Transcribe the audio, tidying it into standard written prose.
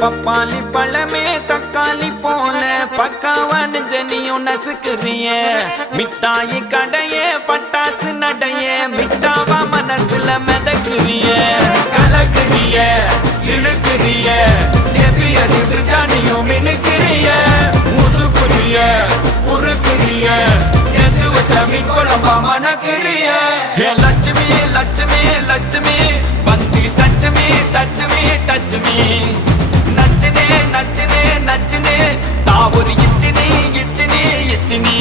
பப்பாளி பழமே தக்காளி போல பக்காவான ஜனியும் நசுக்குறிய மிட்டாயி கடையே பட்டாசு நடைய மிட்டாவா மனசுல மிதக்குறிய கலக்குறிய இழுக்குறிய நெபியறிவு ஜானியும் மினுக்குறிய முசுக்குறிய உருக்குறிய எது வச்ச மீன் குழம்பா மணக்குறிய லட்சுமி லட்சுமி லட்சுமி வந்து டச்சுமி டச்சுமி டச்சுமி நச்சினே நச்சினே நச்சினே தாவூர் இச்சினி இச்சினி இச்சினி